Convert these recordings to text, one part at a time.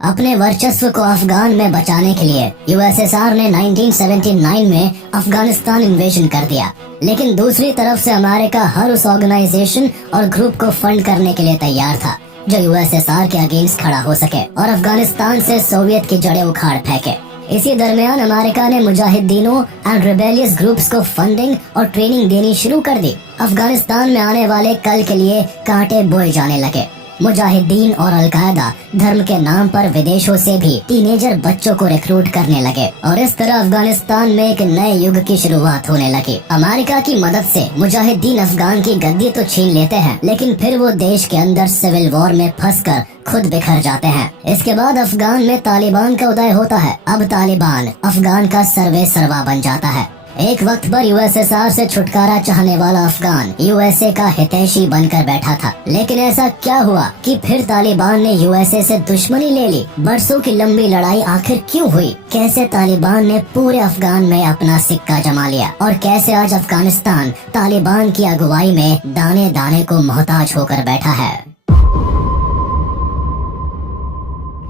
अपने वर्चस्व को अफगान में बचाने के लिए यूएसएसआर ने 1979 में अफगानिस्तान इन्वेजन कर दिया, लेकिन दूसरी तरफ से अमेरिका हर उस ऑर्गेनाइजेशन और ग्रुप को फंड करने के लिए तैयार था जो यूएसएसआर के अगेंस्ट खड़ा हो सके और अफगानिस्तान से सोवियत की जड़ें उखाड़ फेंके। इसी दरमियान अमेरिका ने मुजाहिदीनों एंड रिबेलियस ग्रुप्स को फंडिंग और ट्रेनिंग देनी शुरू कर दी। अफगानिस्तान में आने वाले कल के लिए कांटे बोए जाने लगे। मुजाहिदीन और अलकायदा धर्म के नाम पर विदेशों से भी टीनेजर बच्चों को रिक्रूट करने लगे और इस तरह अफगानिस्तान में एक नए युग की शुरुआत होने लगी। अमेरिका की मदद से मुजाहिदीन अफगान की गद्दी तो छीन लेते हैं, लेकिन फिर वो देश के अंदर सिविल वॉर में फंसकर खुद बिखर जाते हैं। इसके बाद अफगान में तालिबान का उदय होता है। अब तालिबान अफगान का सर्वे सर्वा बन जाता है। एक वक्त पर यूएसएसआर से छुटकारा चाहने वाला अफगान यूएसए का हितैषी बनकर बैठा था, लेकिन ऐसा क्या हुआ कि फिर तालिबान ने यूएसए से दुश्मनी ले ली। बरसों की लंबी लड़ाई आखिर क्यों हुई? कैसे तालिबान ने पूरे अफगान में अपना सिक्का जमा लिया और कैसे आज अफगानिस्तान तालिबान की अगुवाई में दाने दाने को मोहताज होकर बैठा है।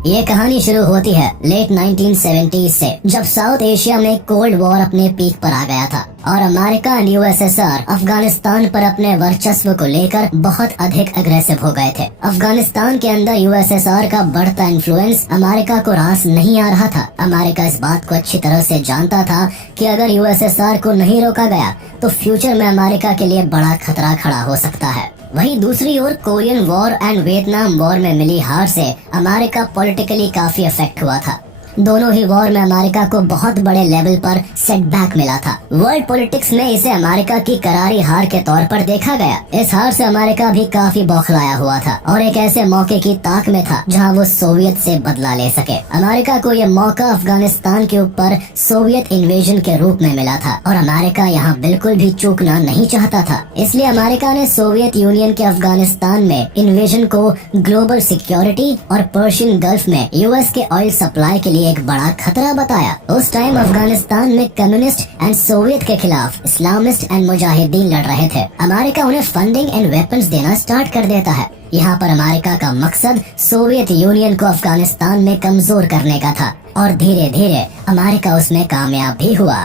ये कहानी शुरू होती है लेट 1970s से, जब साउथ एशिया में कोल्ड वॉर अपने पीक पर आ गया था और अमेरिका एंड यूएसएसआर अफगानिस्तान पर अपने वर्चस्व को लेकर बहुत अधिक अग्रेसिव हो गए थे। अफगानिस्तान के अंदर यूएसएसआर का बढ़ता इन्फ्लुएंस अमेरिका को रास नहीं आ रहा था। अमेरिका इस बात को अच्छी तरह से जानता था कि अगर यूएसएसआर को नहीं रोका गया तो फ्यूचर में अमेरिका के लिए बड़ा खतरा खड़ा हो सकता है। वहीं दूसरी ओर Korean war and Vietnam war में मिली हार से अमेरिका पॉलिटिकली काफी अफेक्ट हुआ था। दोनों ही वॉर में अमेरिका को बहुत बड़े लेवल पर सेटबैक मिला था। वर्ल्ड पॉलिटिक्स में इसे अमेरिका की करारी हार के तौर पर देखा गया। इस हार से अमेरिका भी काफी बौखलाया हुआ था और एक ऐसे मौके की ताक में था जहां वो सोवियत से बदला ले सके। अमेरिका को यह मौका अफगानिस्तान के ऊपर सोवियत इन्वेजन के रूप में मिला था और अमेरिका यहाँ बिल्कुल भी चूकना नहीं चाहता था। इसलिए अमेरिका ने सोवियत यूनियन के अफगानिस्तान में इन्वेजन को ग्लोबल सिक्योरिटी और पर्शियन गल्फ में यूएस के ऑयल सप्लाई के लिए एक बड़ा खतरा बताया। उस टाइम अफगानिस्तान में कम्युनिस्ट एंड सोवियत के खिलाफ इस्लामिस्ट एंड मुजाहिदीन लड़ रहे थे। अमेरिका उन्हें फंडिंग एंड वेपन्स देना स्टार्ट कर देता है। यहाँ पर अमेरिका का मकसद सोवियत यूनियन को अफगानिस्तान में कमजोर करने का था और धीरे धीरे अमेरिका उसमें कामयाब भी हुआ।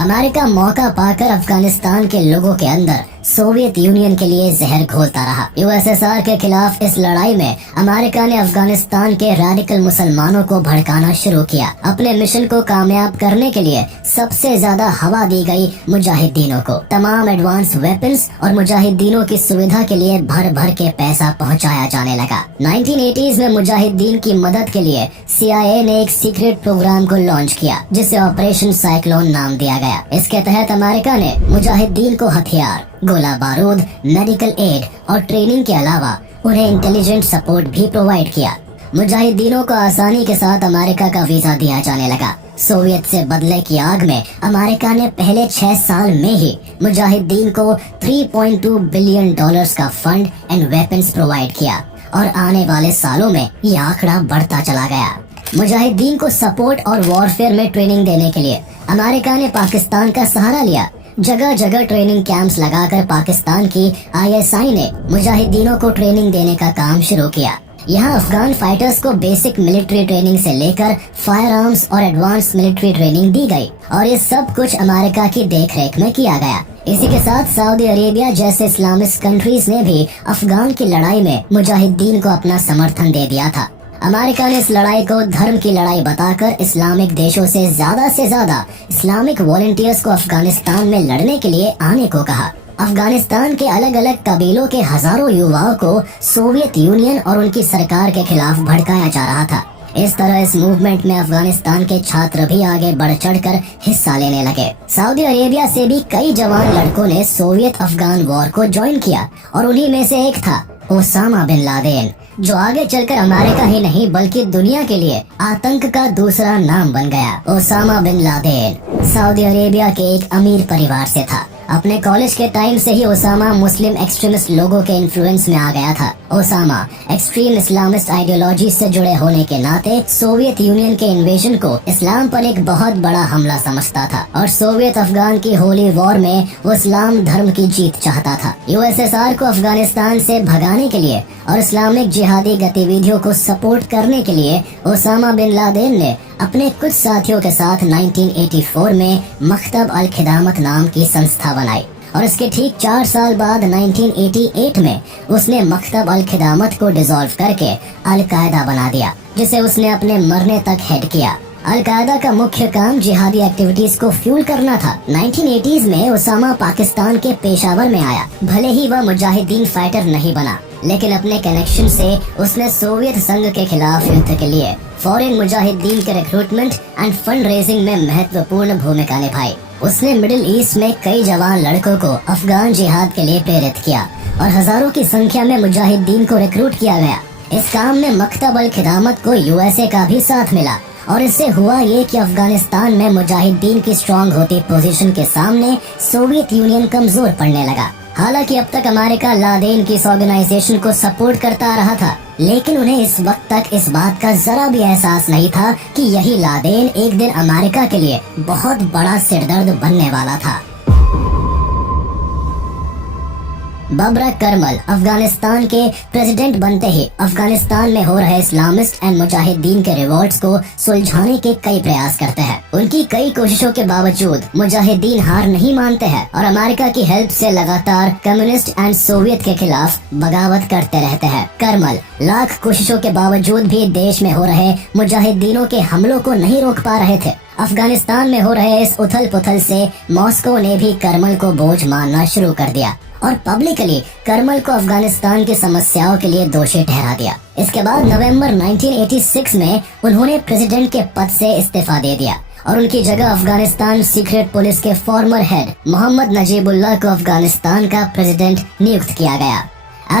अमेरिका मौका पाकर अफगानिस्तान के लोगों के अंदर सोवियत यूनियन के लिए जहर घोलता रहा। यूएसएसआर के खिलाफ इस लड़ाई में अमेरिका ने अफगानिस्तान के रैडिकल मुसलमानों को भड़काना शुरू किया। अपने मिशन को कामयाब करने के लिए सबसे ज्यादा हवा दी गई मुजाहिदीनों को। तमाम एडवांस वेपन्स और मुजाहिदीनों की सुविधा के लिए भर भर के पैसा पहुंचाया जाने लगा। 1980s में मुजाहिदीन की मदद के लिए CIA ने एक सीक्रेट प्रोग्राम को लॉन्च किया जिसे ऑपरेशन साइक्लोन नाम दिया गया। इसके तहत अमेरिका ने मुजाहिदीन को हथियार, गोला बारूद, मेडिकल एड और ट्रेनिंग के अलावा उन्हें इंटेलिजेंट सपोर्ट भी प्रोवाइड किया। मुजाहिदीनों को आसानी के साथ अमेरिका का वीजा दिया जाने लगा। सोवियत से बदले की आग में अमेरिका ने पहले 6 साल में ही मुजाहिदीन को $3.2 बिलियन का फंड एंड वेपन्स प्रोवाइड किया और आने वाले सालों में ये आंकड़ा बढ़ता चला गया। मुजाहिदीन को सपोर्ट और वॉरफेयर में ट्रेनिंग देने के लिए अमेरिका ने पाकिस्तान का सहारा लिया। जगह जगह ट्रेनिंग कैंप्स लगाकर पाकिस्तान की ISI ने मुजाहिदीनों को ट्रेनिंग देने का काम शुरू किया। यहाँ अफगान फाइटर्स को बेसिक मिलिट्री ट्रेनिंग से लेकर फायर आर्म्स और एडवांस मिलिट्री ट्रेनिंग दी गई और ये सब कुछ अमेरिका की देखरेख में किया गया। इसी के साथ सऊदी अरेबिया जैसे इस्लामिस्ट कंट्रीज ने भी अफगान की लड़ाई में मुजाहिदीन को अपना समर्थन दे दिया था। अमेरिका ने इस लड़ाई को धर्म की लड़ाई बताकर इस्लामिक देशों से ज्यादा इस्लामिक वॉलंटियर्स को अफगानिस्तान में लड़ने के लिए आने को कहा। अफगानिस्तान के अलग अलग कबीलों के हजारों युवाओं को सोवियत यूनियन और उनकी सरकार के खिलाफ भड़काया जा रहा था। इस तरह इस मूवमेंट में अफगानिस्तान के छात्र भी आगे बढ़ चढ़कर हिस्सा लेने लगे। सऊदी अरेबिया से भी कई जवान लड़कों ने सोवियत अफगान वॉर को ज्वाइन किया और उन्हीं में से एक था ओसामा बिन लादेन, जो आगे चलकर अमेरिका ही नहीं बल्कि दुनिया के लिए आतंक का दूसरा नाम बन गया। Osama bin Laden Saudi Arabia के एक अमीर परिवार से था। अपने कॉलेज के टाइम से ही ओसामा मुस्लिम एक्सट्रीमिस्ट लोगों के इन्फ्लुएंस में आ गया था। ओसामा एक्सट्रीम इस्लामिस्ट आइडियोलॉजी से जुड़े होने के नाते सोवियत यूनियन के इन्वेजन को इस्लाम पर एक बहुत बड़ा हमला समझता था और सोवियत अफगान की होली वॉर में वो इस्लाम धर्म की जीत चाहता था। यूएसएसआर को अफगानिस्तान से भगाने के लिए और इस्लामिक जिहादी गतिविधियों को सपोर्ट करने के लिए ओसामा बिन लादेन ने अपने कुछ साथियों के साथ 1984 में मकतब अल खिदामत नाम की संस्था बनाई और इसके ठीक 4 साल बाद 1988 में उसने मकतब अल खिदामत को डिसॉल्व करके अल कायदा बना दिया, जिसे उसने अपने मरने तक हेड किया। अल कायदा का मुख्य काम जिहादी एक्टिविटीज को फ्यूल करना था। 1980s में ओसामा पाकिस्तान के पेशावर में आया। भले ही वह मुजाहिदीन फाइटर नहीं बना, लेकिन अपने कनेक्शन से उसने सोवियत संघ के खिलाफ युद्ध के लिए फॉरेन मुजाहिदीन के रिक्रूटमेंट एंड फंड रेजिंग में महत्वपूर्ण भूमिका निभाई। उसने मिडिल ईस्ट में कई जवान लड़कों को अफगान जिहाद के लिए प्रेरित किया और हजारों की संख्या में मुजाहिदीन को रिक्रूट किया गया। इस काम में मकतब अल खिदामत को यूएसए का भी साथ मिला और इससे हुआ ये कि अफगानिस्तान में मुजाहिदीन की स्ट्रांग होती पोजीशन के सामने सोवियत यूनियन कमजोर पड़ने लगा। हालांकि अब तक अमेरिका लादेन की इस ऑर्गेनाइजेशन को सपोर्ट करता रहा था, लेकिन उन्हें इस वक्त तक इस बात का जरा भी एहसास नहीं था कि यही लादेन एक दिन अमेरिका के लिए बहुत बड़ा सिरदर्द बनने वाला था। बबरा करमल अफगानिस्तान के प्रेसिडेंट बनते ही अफगानिस्तान में हो रहे इस्लामिस्ट एंड मुजाहिदीन के रिवॉल्ट्स को सुलझाने के कई प्रयास करते हैं। उनकी कई कोशिशों के बावजूद मुजाहिदीन हार नहीं मानते हैं और अमेरिका की हेल्प से लगातार कम्युनिस्ट एंड सोवियत के खिलाफ बगावत करते रहते हैं। करमल लाख कोशिशों के बावजूद भी देश में हो रहे मुजाहिदीनों के हमलों को नहीं रोक पा रहे थे। अफगानिस्तान में हो रहे इस उथल पुथल से मॉस्को ने भी करमल को बोझ मानना शुरू कर दिया और पब्लिकली करमल को अफगानिस्तान की समस्याओं के लिए दोषी ठहरा दिया। इसके बाद नवंबर 1986 में उन्होंने प्रेसिडेंट के पद से इस्तीफा दे दिया और उनकी जगह अफगानिस्तान सीक्रेट पुलिस के फॉर्मर हेड मोहम्मद नजीबुल्लाह को अफगानिस्तान का प्रेसिडेंट नियुक्त किया गया।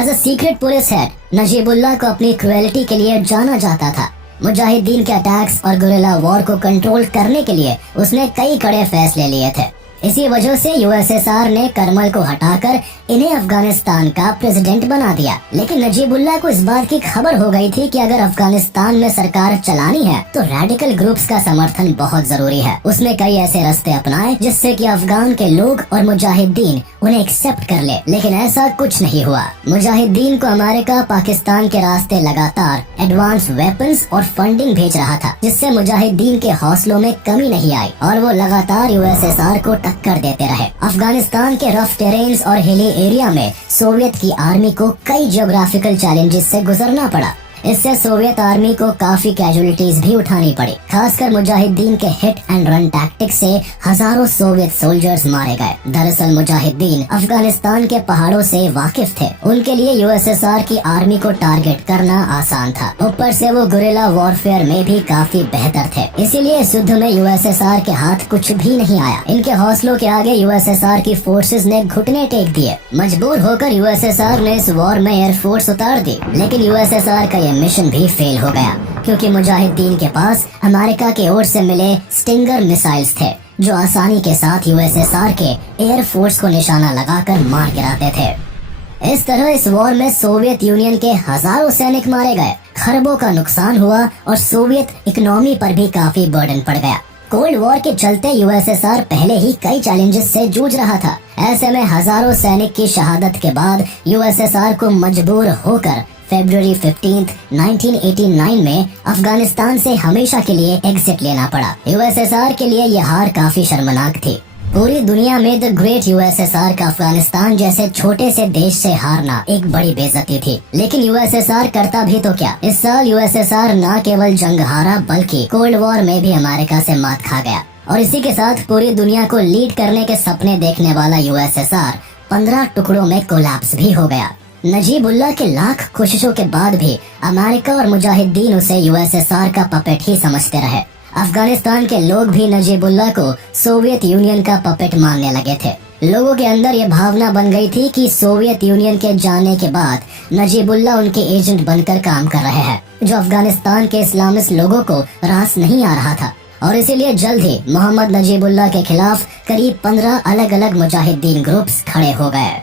As a secret police head Najibullah को अपनी क्रुएलिटी के लिए जाना जाता था। मुजाहिदीन के अटैक्स और गुरिल्ला वॉर को कंट्रोल करने के लिए उसने कई कड़े फैसले लिए थे। इसी वजह से यूएसएसआर ने करमल को हटाकर इन्हें अफगानिस्तान का प्रेसिडेंट बना दिया। लेकिन नजीबुल्लाह को इस बात की खबर हो गई थी कि अगर अफगानिस्तान में सरकार चलानी है तो रेडिकल ग्रुप्स का समर्थन बहुत जरूरी है। उसने कई ऐसे रास्ते अपनाए जिससे कि अफगान के लोग और मुजाहिदीन उन्हें एक्सेप्ट कर ले, लेकिन ऐसा कुछ नहीं हुआ। मुजाहिदीन को अमेरिका पाकिस्तान के रास्ते लगातार एडवांस वेपन्स और फंडिंग भेज रहा था, जिससे मुजाहिदीन के हौसलों में कमी नहीं आई और वो लगातार यूएसएसआर को टक्कर देते रहे। अफगानिस्तान के रफ टेरेन्स और हिली एरिया में सोवियत की आर्मी को कई जियोग्राफिकल चैलेंजेस से गुजरना पड़ा। इससे सोवियत आर्मी को काफी कैजुअलिटीज भी उठानी पड़ी। खासकर मुजाहिदीन के हिट एंड रन टैक्टिक से हजारों सोवियत सोल्जर्स मारे गए। दरअसल मुजाहिदीन अफगानिस्तान के पहाड़ों से वाकिफ थे, उनके लिए यूएसएसआर की आर्मी को टारगेट करना आसान था। ऊपर से वो गुरिल्ला वॉरफेयर में भी काफी बेहतर थे, इसीलिए इस युद्ध में यूएसएसआर के हाथ कुछ भी नहीं आया। इनके हौसलों के आगे यूएसएसआर की फोर्सेज ने घुटने टेक दिए। मजबूर होकर यूएसएसआर ने इस वॉर में एयरफोर्स उतार दी, लेकिन यूएसएसआर का मिशन भी फेल हो गया क्योंकि मुजाहिदीन के पास अमेरिका की ओर से मिले स्टिंगर मिसाइल्स थे, जो आसानी के साथ यूएसएसआर के एयरफोर्स को निशाना लगाकर मार गिराते थे। इस तरह इस वॉर में सोवियत यूनियन के हजारों सैनिक मारे गए, खरबों का नुकसान हुआ और सोवियत इकोनॉमी पर भी काफी बर्डन पड़ गया। कोल्ड वॉर के चलते यूएसएसआर पहले ही कई चैलेंजेस से जूझ रहा था। ऐसे में हजारों सैनिक की शहादत के बाद यूएसएसआर को मजबूर होकर फरवरी 15, 1989 में अफगानिस्तान से हमेशा के लिए एग्जिट लेना पड़ा। यूएसएसआर के लिए यह हार काफी शर्मनाक थी। पूरी दुनिया में द ग्रेट यूएसएसआर का अफगानिस्तान जैसे छोटे से देश से हारना एक बड़ी बेइज्जती थी, लेकिन यूएसएसआर करता भी तो क्या। इस साल यूएसएसआर न केवल जंग हारा बल्कि कोल्ड वॉर में भी अमेरिका से मात खा गया और इसी के साथ पूरी दुनिया को लीड करने के सपने देखने वाला यूएसएसआर 15 टुकड़ों में कोलैप्स भी हो गया। नजीबुल्लाह के लाख कोशिशों के बाद भी अमेरिका और मुजाहिदीन उसे यूएसएसआर का पपेट ही समझते रहे। अफगानिस्तान के लोग भी नजीबुल्लाह को सोवियत यूनियन का पपेट मानने लगे थे। लोगों के अंदर ये भावना बन गई थी कि सोवियत यूनियन के जाने के बाद नजीबुल्लाह उनके एजेंट बनकर काम कर रहे हैं, जो अफगानिस्तान के इस्लामिस्ट लोगों को रास नहीं आ रहा था और इसीलिए जल्द ही मोहम्मद नजीबुल्लाह के खिलाफ करीब 15 अलग अलग मुजाहिदीन ग्रुप्स खड़े हो गए।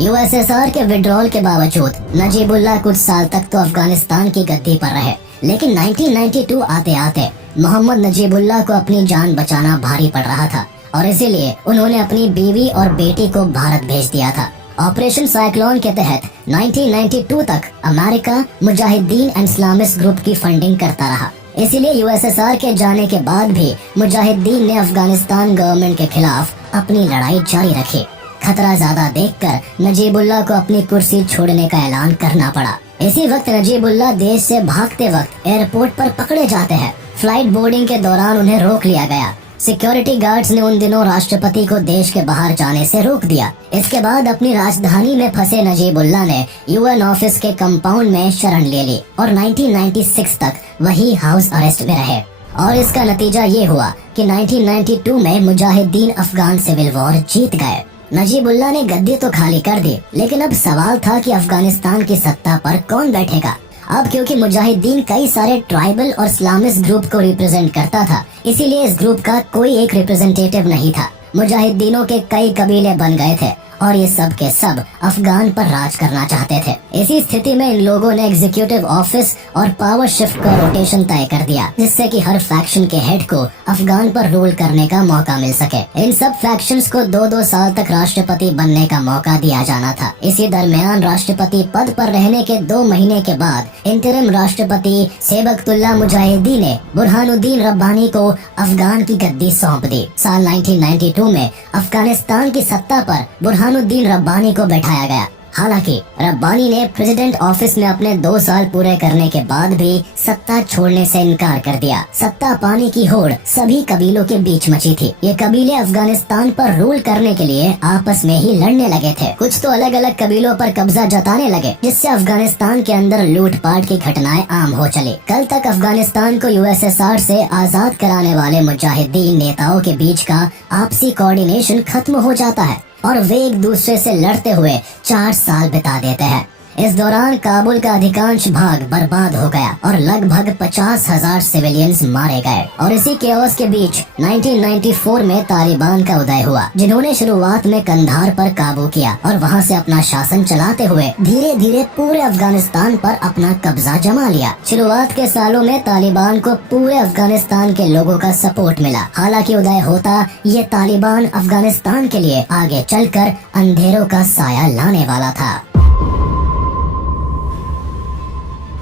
यूएसएसआर के विड्रॉल के बावजूद नजीबुल्लाह कुछ साल तक तो अफगानिस्तान की गद्दी पर रहे, लेकिन 1992 आते आते मोहम्मद नजीबुल्लाह को अपनी जान बचाना भारी पड़ रहा था और इसीलिए उन्होंने अपनी बीवी और बेटी को भारत भेज दिया था। ऑपरेशन साइक्लोन के तहत 1992 तक America Mujahideen and Islamist group की फंडिंग करता रहा। इसीलिए यूएसएसआर के जाने के बाद भी मुजाहिदीन ने अफगानिस्तान गवर्नमेंट के खिलाफ अपनी लड़ाई जारी रखी। खतरा ज्यादा देखकर नजीबुल्लाह को अपनी कुर्सी छोड़ने का ऐलान करना पड़ा। इसी वक्त नजीबुल्लाह देश से भागते वक्त एयरपोर्ट पर पकड़े जाते हैं। फ्लाइट बोर्डिंग के दौरान उन्हें रोक लिया गया। सिक्योरिटी गार्ड्स ने उन दिनों राष्ट्रपति को देश के बाहर जाने से रोक दिया। इसके बाद अपनी राजधानी में फंसे नजीबुल्लाह ने यूएन ऑफिस के कंपाउंड में शरण ले ली और 1996 तक वही हाउस अरेस्ट में रहे। और इसका नतीजा ये हुआ कि 1992 में मुजाहिदीन अफगान सिविल वॉर जीत गए। नजीबुल्लाह ने गद्दी तो खाली कर दी, लेकिन अब सवाल था कि अफगानिस्तान की सत्ता पर कौन बैठेगा। अब क्योंकि मुजाहिदीन कई सारे ट्राइबल और इस्लामिस्ट ग्रुप को रिप्रेजेंट करता था, इसीलिए इस ग्रुप का कोई एक रिप्रेजेंटेटिव नहीं था। मुजाहिदीनों के कई कबीले बन गए थे और ये सब के सब अफगान पर राज करना चाहते थे। इसी स्थिति में इन लोगों ने एग्जीक्यूटिव ऑफिस और पावर शिफ्ट का रोटेशन तय कर दिया, जिससे कि हर फैक्शन के हेड को अफगान पर रूल करने का मौका मिल सके। इन सब फैक्शंस को 2-2 साल तक राष्ट्रपति बनने का मौका दिया जाना था। इसी दरमियान राष्ट्रपति पद पर रहने के 2 महीने के बाद इंटरिम राष्ट्रपति सेबकतुल्लाह मुजाहिदी ने बुरहानुद्दीन रब्बानी को अफगान की गद्दी सौंप दी। साल 1992 में अफगानिस्तान की सत्ता पर बुरहानुद्दीन रब्बानी को बैठाया गया। हालांकि रब्बानी ने प्रेसिडेंट ऑफिस में अपने 2 साल पूरे करने के बाद भी सत्ता छोड़ने से इनकार कर दिया। सत्ता पाने की होड़ सभी कबीलों के बीच मची थी। ये कबीले अफगानिस्तान पर रूल करने के लिए आपस में ही लड़ने लगे थे। कुछ तो अलग अलग कबीलों पर कब्जा जताने लगे, जिससे अफगानिस्तान के अंदर लूटपाट की घटनाएं आम हो चली। कल तक अफगानिस्तान को यूएसएसआर से आजाद कराने वाले मुजाहिदीन नेताओं के बीच का आपसी कोऑर्डिनेशन खत्म हो जाता है और वे एक दूसरे से लड़ते हुए 4 साल बिता देते हैं। इस दौरान काबुल का अधिकांश भाग बर्बाद हो गया और लगभग 50,000 सिविलियंस मारे गए। और इसी केओस के बीच 1994 में तालिबान का उदय हुआ, जिन्होंने शुरुआत में कंधार पर काबू किया और वहां से अपना शासन चलाते हुए धीरे धीरे पूरे अफगानिस्तान पर अपना कब्जा जमा लिया। शुरुआत के सालों में तालिबान को पूरे अफगानिस्तान के लोगों का सपोर्ट मिला। हालांकि उदय होता ये तालिबान अफगानिस्तान के लिए आगे चलकर अंधेरों का साया लाने वाला था।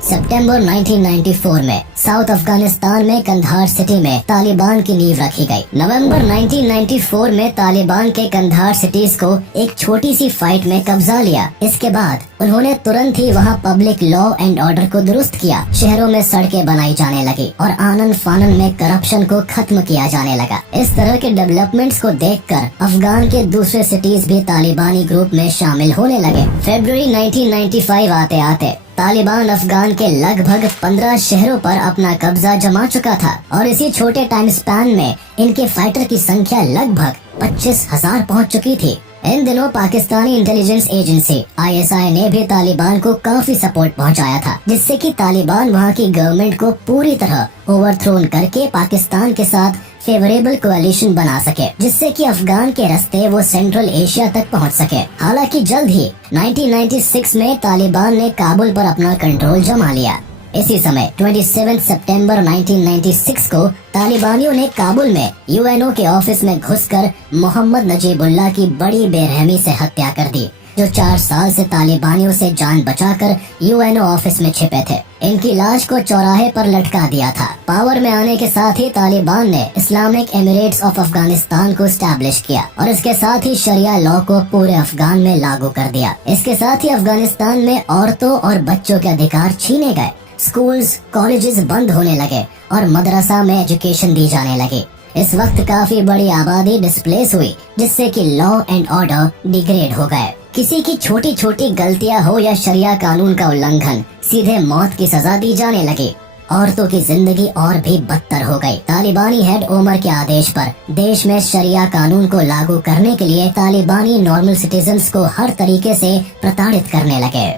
सितंबर 1994 में साउथ अफगानिस्तान में कंधार सिटी में तालिबान की नींव रखी गई। नवंबर 1994 में तालिबान के कंधार सिटीज को एक छोटी सी फाइट में कब्जा लिया। इसके बाद उन्होंने तुरंत ही वहां पब्लिक लॉ एंड ऑर्डर को दुरुस्त किया। शहरों में सड़कें बनाई जाने लगी और आनन फानन में करप्शन को खत्म किया जाने लगा। इस तरह के डेवलपमेंट्स को देखकर अफगान के दूसरे सिटीज भी तालिबानी ग्रुप में शामिल होने लगे। फरवरी 1995 आते आते तालिबान अफगान के लगभग 15 शहरों पर अपना कब्जा जमा चुका था और इसी छोटे टाइम स्पैन में इनके फाइटर की संख्या लगभग 25,000 पहुंच चुकी थी। इन दिनों पाकिस्तानी इंटेलिजेंस एजेंसी ISI ने भी तालिबान को काफी सपोर्ट पहुंचाया था, जिससे कि तालिबान वहां की गवर्नमेंट को पूरी तरह ओवरथ्रोन करके पाकिस्तान के साथ फेवरेबल कोalition बना सके, जिससे कि अफगान के रास्ते वो सेंट्रल एशिया तक पहुंच सके। हालांकि जल्द ही 1996 में तालिबान ने काबुल पर अपना कंट्रोल जमा लिया। इसी समय 27 सितंबर 1996 को तालिबानियों ने काबुल में UNO के ऑफिस में घुसकर मोहम्मद नजीबुल्लाह की बड़ी बेरहमी से हत्या कर दी, जो 4 साल से तालिबानियों से जान बचाकर UNO ऑफिस में छिपे थे। इनकी लाश को चौराहे पर लटका दिया था। पावर में आने के साथ ही तालिबान ने इस्लामिक एमिरेट्स ऑफ अफगानिस्तान को स्टैब्लिश किया और इसके साथ ही शरिया लॉ को पूरे अफगान में लागू कर दिया। इसके साथ ही अफगानिस्तान में औरतों और बच्चों के अधिकार छीने गए। स्कूल्स, कॉलेजेस बंद होने लगे और मदरसा में एजुकेशन दी जाने लगी। इस वक्त काफी बड़ी आबादी डिस्प्लेस हुई, जिससे कि लॉ एंड ऑर्डर डिग्रेड हो गए। किसी की छोटी छोटी गलतियां हो या शरिया कानून का उल्लंघन, सीधे मौत की सजा दी जाने लगी। औरतों की जिंदगी और भी बदतर हो गई। तालिबानी हेड ओमर के आदेश पर देश में शरिया कानून को लागू करने के लिए तालिबानी नॉर्मल सिटीजन्स को हर तरीके से प्रताड़ित करने लगे।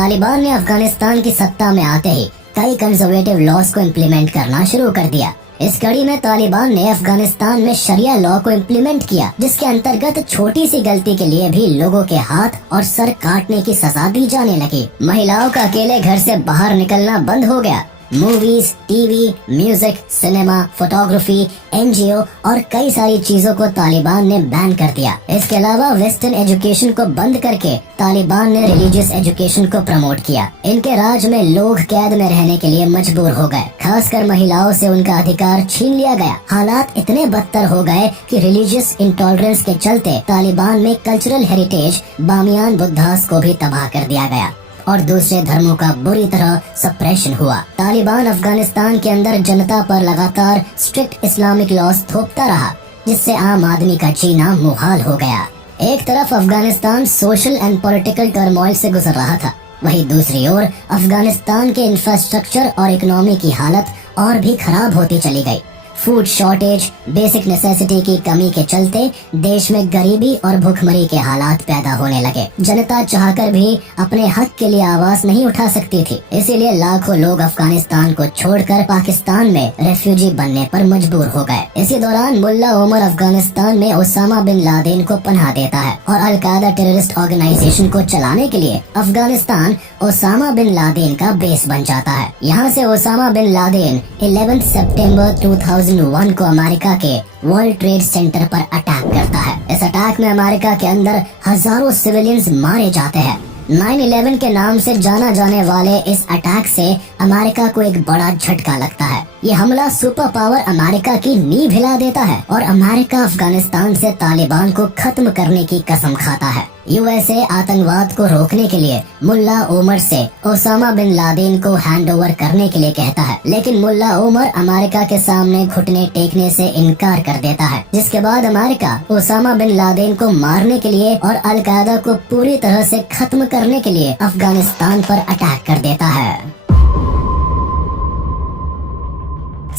तालिबान ने अफगानिस्तान की सत्ता में आते ही कई कंजर्वेटिव लॉज को इम्प्लीमेंट करना शुरू कर दिया। इस कड़ी में तालिबान ने अफगानिस्तान में शरिया लॉ को इम्प्लीमेंट किया, जिसके अंतर्गत छोटी सी गलती के लिए भी लोगों के हाथ और सर काटने की सजा दी जाने लगी। महिलाओं का अकेले घर से बाहर निकलना बंद हो गया। Movies, TV, music, cinema, photography, NGO और कई सारी चीजों को तालिबान ने बैन कर दिया। इसके अलावा वेस्टर्न एजुकेशन को बंद करके तालिबान ने रिलीजियस एजुकेशन को प्रमोट किया। इनके राज में लोग कैद में रहने के लिए मजबूर हो गए। खासकर महिलाओं से उनका अधिकार छीन लिया गया। हालात इतने बदतर हो गए कि रिलीजियस इंटॉलरेंस के चलते तालिबान में कल्चरल हेरिटेज बामियान बुद्धास को भी तबाह कर दिया गया और दूसरे धर्मों का बुरी तरह सप्रेशन हुआ। तालिबान अफगानिस्तान के अंदर जनता पर लगातार स्ट्रिक्ट इस्लामिक लॉज थोपता रहा, जिससे आम आदमी का जीना मुहाल हो गया। एक तरफ Afghanistan social and political turmoil से गुजर रहा था, वहीं दूसरी ओर अफगानिस्तान के इंफ्रास्ट्रक्चर और इकोनॉमी की हालत और भी खराब होती चली गई। फूड शॉर्टेज, बेसिक नेसेसिटी की कमी के चलते देश में गरीबी और भूखमरी के हालात पैदा होने लगे। जनता चाहकर भी अपने हक के लिए आवाज नहीं उठा सकती थी, इसीलिए लाखों लोग अफगानिस्तान को छोड़कर पाकिस्तान में रेफ्यूजी बनने पर मजबूर हो गए। इसी दौरान मुल्ला उमर अफगानिस्तान में ओसामा बिन लादेन को पनाह देता है और अल-कायदा टेररिस्ट ऑर्गेनाइजेशन को चलाने के लिए अफगानिस्तान ओसामा बिन लादेन का बेस बन जाता है। यहाँ से ओसामा बिन लादेन 11 सितंबर 2001 को अमेरिका के वर्ल्ड ट्रेड सेंटर पर अटैक करता है। इस अटैक में अमेरिका के अंदर हजारों सिविलियंस मारे जाते हैं। 9/11 के नाम से जाना जाने वाले इस अटैक से अमेरिका को एक बड़ा झटका लगता है। ये हमला सुपर पावर अमेरिका की नींव हिला देता है और अमेरिका अफगानिस्तान से तालिबान को खत्म करने की कसम खाता है। यूएसए आतंकवाद को रोकने के लिए मुल्ला उमर से ओसामा बिन लादेन को हैंडओवर करने के लिए कहता है, लेकिन मुल्ला उमर अमेरिका के सामने घुटने टेकने से इनकार कर देता है, जिसके बाद अमेरिका ओसामा बिन लादेन को मारने के लिए और अल-कायदा को पूरी तरह से खत्म करने के लिए अफगानिस्तान पर अटैक कर देता है।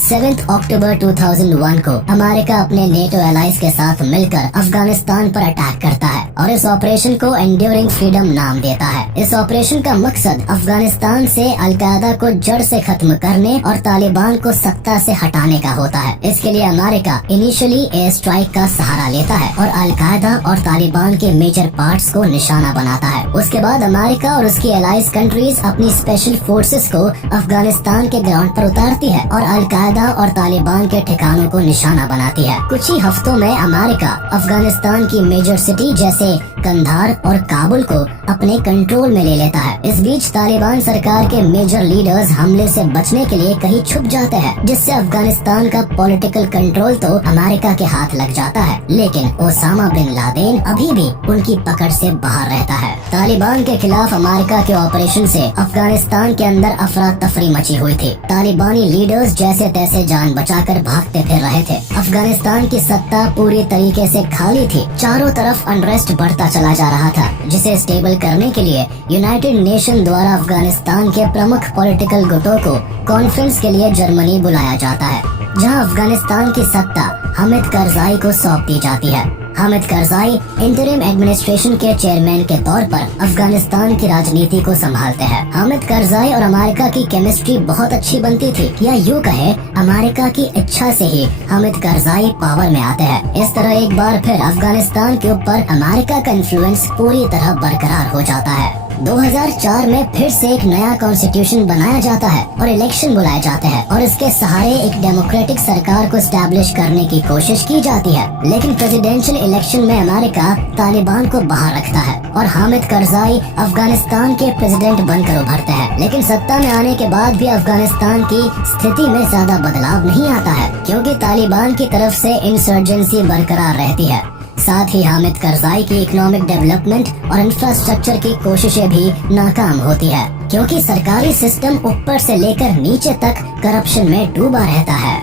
7 अक्टूबर 2001 को अमेरिका अपने नेटो एलाइज के साथ मिलकर अफगानिस्तान पर अटैक करता है और इस ऑपरेशन को एंड्योरिंग फ्रीडम नाम देता है। इस ऑपरेशन का मकसद अफगानिस्तान से अल-कायदा को जड़ से खत्म करने और तालिबान को सत्ता से हटाने का होता है। इसके लिए अमेरिका इनिशियली एयर स्ट्राइक का सहारा लेता है और अल-कायदा और तालिबान के मेजर पार्ट्स को निशाना बनाता है। उसके बाद अमेरिका और उसकी एलाइज कंट्रीज अपनी स्पेशल फोर्सेस को अफगानिस्तान के ग्राउंड पर उतारती है और अल-कायदा और तालिबान के ठिकानों को निशाना बनाती है। कुछ ही हफ्तों में अमेरिका अफगानिस्तान की मेजर सिटी जैसे कंधार और काबुल को अपने कंट्रोल में ले लेता है। इस बीच तालिबान सरकार के मेजर लीडर्स हमले से बचने के लिए कहीं छुप जाते हैं, जिससे अफगानिस्तान का पॉलिटिकल कंट्रोल तो अमेरिका के हाथ लग जाता है, लेकिन ओसामा बिन लादेन अभी भी उनकी पकड़ से बाहर रहता है। तालिबान के खिलाफ अमेरिका के ऑपरेशन से अफगानिस्तान के अंदर अफरा तफरी मची हुई थी। तालिबानी लीडर्स जैसे तैसे जान बचाकर भागते फिर रहे थे। अफगानिस्तान की सत्ता पूरी तरीके से खाली थी। चारों तरफ अनरेस्ट बढ़ता चला जा रहा था, जिसे स्टेबल करने के लिए यूनाइटेड नेशन द्वारा अफगानिस्तान के प्रमुख पॉलिटिकल गुटों को कॉन्फ्रेंस के लिए जर्मनी बुलाया जाता है, जहां अफगानिस्तान की सत्ता हामिद करजाई को सौंप दी जाती है। हामिद करजाई इंटरिम एडमिनिस्ट्रेशन के चेयरमैन के तौर पर अफगानिस्तान की राजनीति को संभालते हैं। हामिद करजाई और अमेरिका की केमिस्ट्री बहुत अच्छी बनती थी, या यूँ कहे अमेरिका की इच्छा से ही हामिद करजाई पावर में आते हैं। इस तरह एक बार फिर अफगानिस्तान के ऊपर अमेरिका का इन्फ्लुएंस पूरी तरह बरकरार हो जाता है। 2004 में फिर से एक नया कॉन्स्टिट्यूशन बनाया जाता है और इलेक्शन बुलाए जाते हैं और इसके सहारे एक डेमोक्रेटिक सरकार को स्टैब्लिश करने की कोशिश की जाती है। लेकिन प्रेसिडेंशियल इलेक्शन में अमेरिका तालिबान को बाहर रखता है और हामिद करजाई अफगानिस्तान के प्रेसिडेंट बनकर उभरते हैं। लेकिन सत्ता में आने के बाद भी अफगानिस्तान की स्थिति में ज्यादा बदलाव नहीं आता है, क्योंकि तालिबान की तरफ से इंसर्जेंसी बरकरार रहती है। साथ ही हामिद करजाई की इकोनॉमिक डेवलपमेंट और इंफ्रास्ट्रक्चर की कोशिशें भी नाकाम होती है, क्योंकि सरकारी सिस्टम ऊपर से लेकर नीचे तक करप्शन में डूबा रहता है।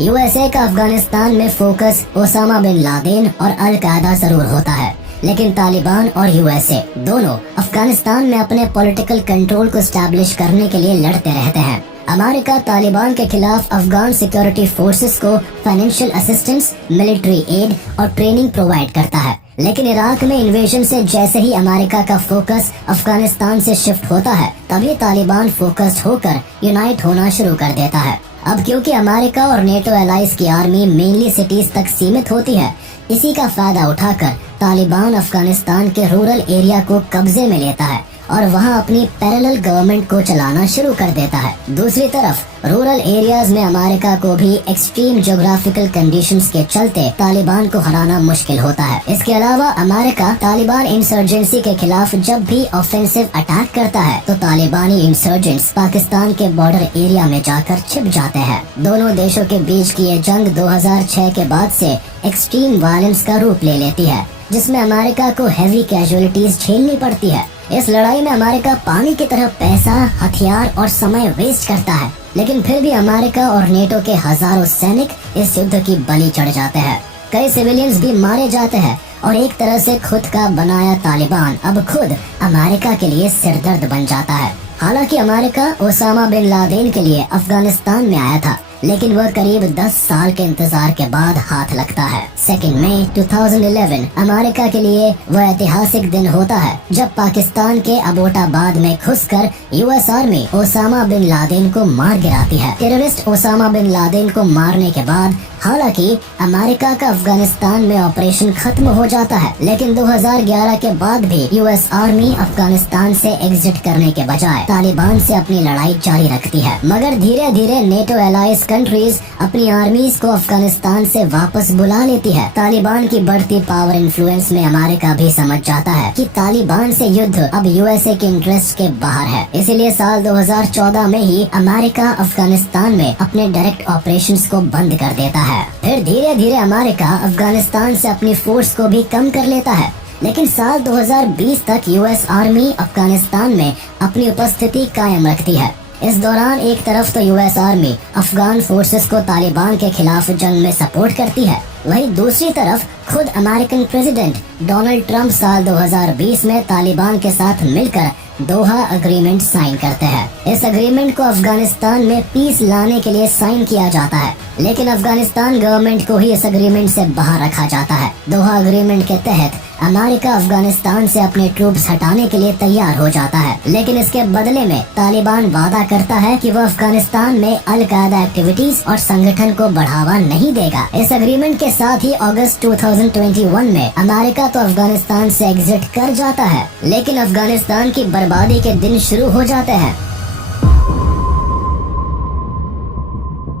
यूएसए का अफगानिस्तान में फोकस ओसामा बिन लादेन और अल-कायदा जरूर होता है, लेकिन तालिबान और यूएसए दोनों अफगानिस्तान में अपने पॉलिटिकल कंट्रोल को स्टैब्लिश करने के लिए लड़ते रहते हैं। अमेरिका तालिबान के खिलाफ अफगान सिक्योरिटी फोर्सेस को फाइनेंशियल असिस्टेंस, मिलिट्री एड और ट्रेनिंग प्रोवाइड करता है। लेकिन इराक में इन्वेजन से जैसे ही अमेरिका का फोकस अफगानिस्तान से शिफ्ट होता है, तभी तालिबान फोकस्ड होकर यूनाइट होना शुरू कर देता है। अब क्योंकि अमेरिका और नेटो एलाइज की आर्मी मेनली सिटीज तक सीमित होती है, इसी का फायदा उठाकर तालिबान अफगानिस्तान के रूरल एरिया को कब्जे में लेता है और वहां अपनी पैरेलल गवर्नमेंट को चलाना शुरू कर देता है। दूसरी तरफ रूरल एरियाज में अमेरिका को भी एक्सट्रीम ज्योग्राफिकल कंडीशंस के चलते तालिबान को हराना मुश्किल होता है। इसके अलावा अमेरिका तालिबान इंसर्जेंसी के खिलाफ जब भी ऑफेंसिव अटैक करता है तो तालिबानी इंसर्जेंट्स पाकिस्तान के बॉर्डर एरिया में जाकर छिप जाते हैं। दोनों देशों के बीच की ये जंग 2006 के बाद से एक्सट्रीम वायलेंस का रूप ले लेती है, जिसमें अमेरिका को हैवी कैजुअलिटीज झेलनी पड़ती है। इस लड़ाई में अमेरिका पानी की तरह पैसा, हथियार और समय वेस्ट करता है, लेकिन फिर भी अमेरिका और नेटो के हजारों सैनिक इस युद्ध की बलि चढ़ जाते हैं। कई सिविलियंस भी मारे जाते हैं और एक तरह से खुद का बनाया तालिबान अब खुद अमेरिका के लिए सिरदर्द बन जाता है। हालांकि अमेरिका ओसामा बिन लादेन के लिए अफगानिस्तान में आया था, लेकिन वह करीब 10 साल के इंतजार के बाद हाथ लगता है। 2 मई 2011 अमेरिका के लिए वह ऐतिहासिक दिन होता है जब पाकिस्तान के अबोटाबाद में घुसकर US army Osama bin Laden को मार गिराती है। टेररिस्ट ओसामा बिन लादेन को मारने के बाद हालांकि अमेरिका का अफगानिस्तान में ऑपरेशन खत्म हो जाता है, लेकिन 2011 के बाद भी यूएस आर्मी अफगानिस्तान से एग्जिट करने के बजाय तालिबान से अपनी लड़ाई जारी रखती है। मगर धीरे धीरे नेटो एलाइज कंट्रीज अपनी आर्मीज को अफगानिस्तान से वापस बुला लेती है। तालिबान की बढ़ती पावर इन्फ्लुएंस में अमेरिका भी समझ जाता है कि तालिबान से युद्ध अब यूएसए के इंटरेस्ट के बाहर है। इसीलिए साल 2014 में ही अमेरिका अफगानिस्तान में अपने डायरेक्ट ऑपरेशंस को बंद कर देता है। फिर धीरे धीरे अमेरिका अफगानिस्तान से अपनी फोर्स को भी कम कर लेता है, लेकिन साल 2020 तक यूएस आर्मी अफगानिस्तान में अपनी उपस्थिति कायम रखती है। इस दौरान एक तरफ तो यूएस आर्मी अफगान फोर्सेस को तालिबान के खिलाफ जंग में सपोर्ट करती है, वहीं दूसरी तरफ खुद अमेरिकन प्रेसिडेंट डोनाल्ड ट्रंप साल 2020 में तालिबान के साथ मिलकर दोहा अग्रीमेंट साइन करते हैं। इस अग्रीमेंट को अफगानिस्तान में पीस लाने के लिए साइन किया जाता है, लेकिन अफगानिस्तान गवर्नमेंट को ही इस अग्रीमेंट से बाहर रखा जाता है। दोहा अग्रीमेंट के तहत अमेरिका अफगानिस्तान से अपने ट्रूप्स हटाने के लिए तैयार हो जाता है, लेकिन इसके बदले में तालिबान वादा करता है कि वह अफगानिस्तान में अल कायदा एक्टिविटीज और संगठन को बढ़ावा नहीं देगा। इस अग्रीमेंट के साथ ही अगस्त 2021 में अमेरिका तो अफगानिस्तान से एग्जिट कर जाता है, लेकिन अफगानिस्तान की बर्बादी के दिन शुरू हो जाते हैं।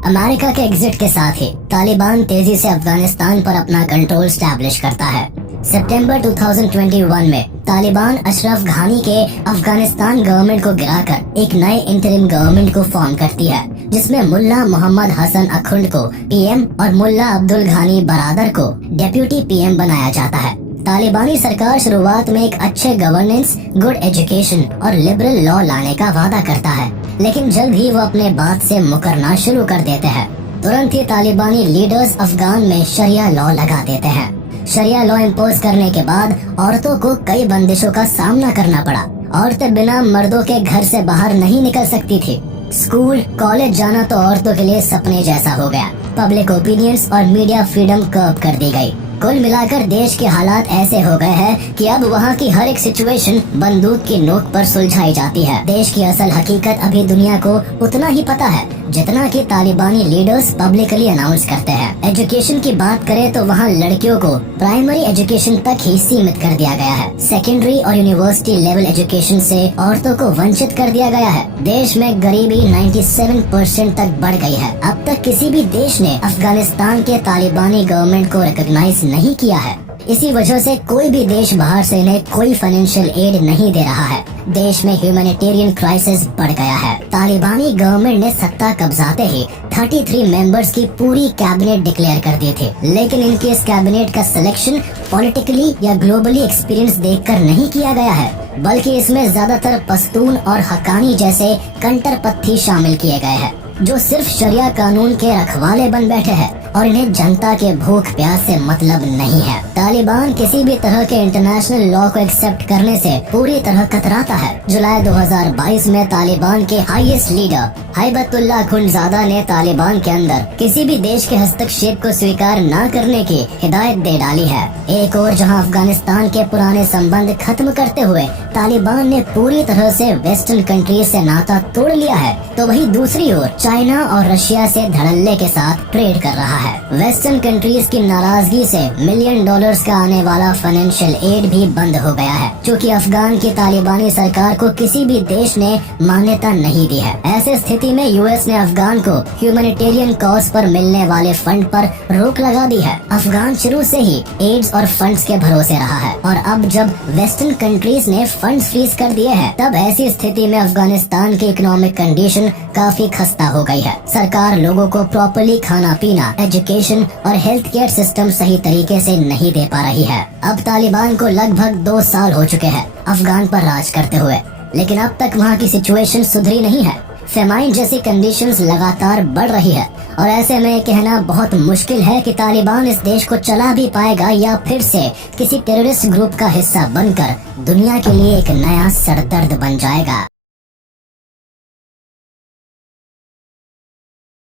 अमेरिका के एग्जिट के साथ ही तालिबान तेजी से अफगानिस्तान पर अपना कंट्रोल स्टैब्लिश करता है। सितंबर 2021 में तालिबान अशरफ घानी के अफगानिस्तान गवर्नमेंट को गिराकर एक नए इंटरिम गवर्नमेंट को फॉर्म करती है, जिसमें मुल्ला मोहम्मद हसन अखुंड को पीएम और मुल्ला अब्दुल घानी बरादर को डेप्यूटी पीएम बनाया जाता है। तालिबानी सरकार शुरुआत में एक अच्छे गवर्नेंस, गुड एजुकेशन और लिबरल लॉ लाने का वादा करता है, लेकिन जल्द ही वो अपने बात से मुकरना शुरू कर देते हैं। तुरंत ही तालिबानी लीडर्स अफगान में शरिया लॉ लगा देते हैं। शरिया लॉ इम्पोज करने के बाद औरतों को कई बंदिशों का सामना करना पड़ा। औरतें बिना मर्दों के घर से बाहर नहीं निकल सकती थी। स्कूल, कॉलेज जाना तो औरतों के लिए सपने जैसा हो गया। पब्लिक ओपिनियंस और मीडिया फ्रीडम कर्ब कर दी गई। कुल मिलाकर देश के हालात ऐसे हो गए हैं कि अब वहाँ की हर एक सिचुएशन बंदूक की नोक पर सुलझाई जाती है। देश की असल हकीकत अभी दुनिया को उतना ही पता है जितना कि तालिबानी लीडर्स पब्लिकली अनाउंस करते हैं। एजुकेशन की बात करें तो वहाँ लड़कियों को प्राइमरी एजुकेशन तक ही सीमित कर दिया गया है। सेकेंडरी और यूनिवर्सिटी लेवल एजुकेशन से औरतों को वंचित कर दिया गया है। देश में गरीबी 97% तक बढ़ गई है। अब तक किसी भी देश ने अफगानिस्तान के तालिबानी गवर्नमेंट को रिकॉग्नाइज नहीं किया है। इसी वजह से कोई भी देश बाहर से इन्हें कोई फाइनेंशियल एड नहीं दे रहा है। देश में ह्यूमैनिटेरियन क्राइसिस बढ़ गया है। तालिबानी गवर्नमेंट ने सत्ता कब्जाते ही 33 मेंबर्स की पूरी कैबिनेट डिक्लेयर कर दी थी, लेकिन इनकी इस कैबिनेट का सिलेक्शन पॉलिटिकली या ग्लोबली एक्सपीरियंस देखकर नहीं किया गया है, बल्कि इसमें ज्यादातर पश्तून और हक्कानी जैसे कंटरपत्थी शामिल किए गए हैं, जो सिर्फ शरिया कानून के रखवाले बन बैठे हैं। और इन्हें जनता के भूख प्यास से मतलब नहीं है। तालिबान किसी भी तरह के इंटरनेशनल लॉ को एक्सेप्ट करने से पूरी तरह कतराता है। जुलाई 2022 में तालिबान के हाईएस्ट लीडर हैबतुल्लाह खुंडजादा ने तालिबान के अंदर किसी भी देश के हस्तक्षेप को स्वीकार न करने की हिदायत दे डाली है। एक और जहां अफगानिस्तान के पुराने संबंध खत्म करते हुए तालिबान ने पूरी तरह से वेस्टर्न कंट्रीज से नाता तोड़ लिया है, तो वही दूसरी ओर चाइना और रशिया से धड़ल्ले के साथ ट्रेड कर रहा है। वेस्टर्न कंट्रीज की नाराजगी से मिलियन डॉलर्स का आने वाला फाइनेंशियल एड भी बंद हो गया है, क्योंकि अफगान की तालिबानी सरकार को किसी भी देश ने मान्यता नहीं दी है। ऐसे स्थिति में यूएस ने अफगान को ह्यूमैनिटेरियन कॉज पर मिलने वाले फंड पर रोक लगा दी है। अफगान शुरू से ही एड्स और फंड्स के भरोसे रहा है, और अब जब वेस्टर्न कंट्रीज ने फंड्स फ्रीज कर दिए हैं, तब ऐसी स्थिति में अफगानिस्तान की इकोनॉमिक कंडीशन काफी खस्ता हो गई है। सरकार लोगों को प्रॉपर्ली खाना पीना, एजुकेशन और हेल्थ केयर सिस्टम सही तरीके से नहीं दे पा रही है। अब तालिबान को लगभग 2 साल हो चुके हैं अफगान पर राज करते हुए, लेकिन अब तक वहाँ की सिचुएशन सुधरी नहीं है। फेमाइन जैसी कंडीशंस लगातार बढ़ रही है, और ऐसे में कहना बहुत मुश्किल है कि तालिबान इस देश को चला भी पाएगा या फिर से किसी टेररिस्ट ग्रुप का हिस्सा बनकर दुनिया के लिए एक नया सरदर्द बन जाएगा।